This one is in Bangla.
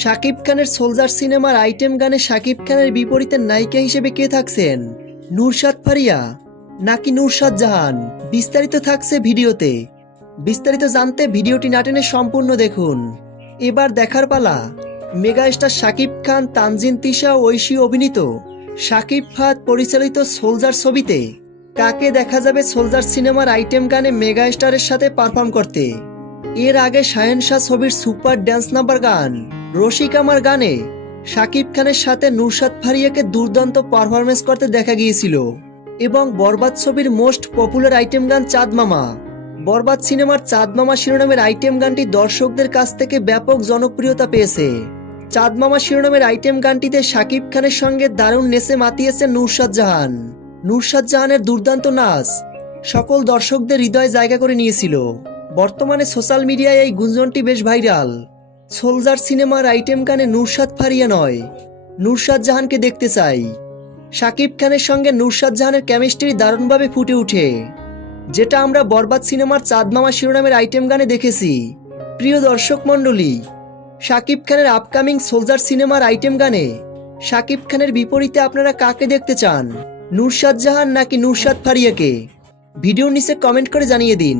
শাকিব খানের সোলজার সিনেমার আইটেম গানে শাকিব খানের বিপরীতে নায়িকা হিসেবে কে থাকছেন? নুরশাদ ফারিয়া নাকি নুরশাদ জাহান? বিস্তারিত থাকছে ভিডিওতে। বিস্তারিত জানতে ভিডিওটি না টেনে সম্পূর্ণ দেখুন। এবার দেখার পালা মেগা স্টার শাকিব খান, তানজিন তিশা ও ঐশী অভিনীত শাকিব ফাহাদ পরিচালিত সোলজার ছবিতে কাকে দেখা যাবে সোলজার সিনেমার আইটেম গানে মেগা স্টারের সাথে পারফর্ম করতে। এর আগে শাহেনশাহ ছবির সুপার ড্যান্স নাম্বার গান রসিক আমার গানে শাকিব খানের সাথে নুরশাদ ফারিয়াকে দুর্দান্ত পারফরমেন্স করতে দেখা গিয়েছিল। এবং বরবাদ ছবির মোস্ট পপুলার আইটেম গান চাঁদ মামা। বরবাদ সিনেমার চাঁদ মামা শিরোনামের আইটেম গানটি দর্শকদের কাছ থেকে ব্যাপক জনপ্রিয়তা পেয়েছে। চাঁদ মামা শিরোনামের আইটেম গানটিতে শাকিব খানের সঙ্গে দারুণ নেচে মাতিয়েছে নুরশাদ জাহান। নুরশাদ জাহানের দুর্দান্ত নাচ সকল দর্শকদের হৃদয়ে জায়গা করে নিয়েছিল। বর্তমানে সোশ্যাল মিডিয়ায় এই গুঞ্জনটি বেশ ভাইরাল। সোলজার সিনেমার আইটেম গানে নুরশাদ ফারিয়া নয়, নুরশাদ জাহানকে দেখতে চাই। শাকিব খানের সঙ্গে নুরশাদ জাহানের কেমিস্ট্রি দারুণভাবে ফুটে ওঠে, যেটা আমরা বরবাদ সিনেমার চাঁদ মামা শিরোনামের আইটেম গানে দেখেছি। প্রিয় দর্শক মণ্ডলী, শাকিব খানের আপকামিং সোলজার সিনেমার আইটেম গানে শাকিব খানের বিপরীতে আপনারা কাকে দেখতে চান? নুরশাদ জাহান নাকি নুরশাদ ফারিয়াকে? ভিডিওর নিচে কমেন্ট করে জানিয়ে দিন।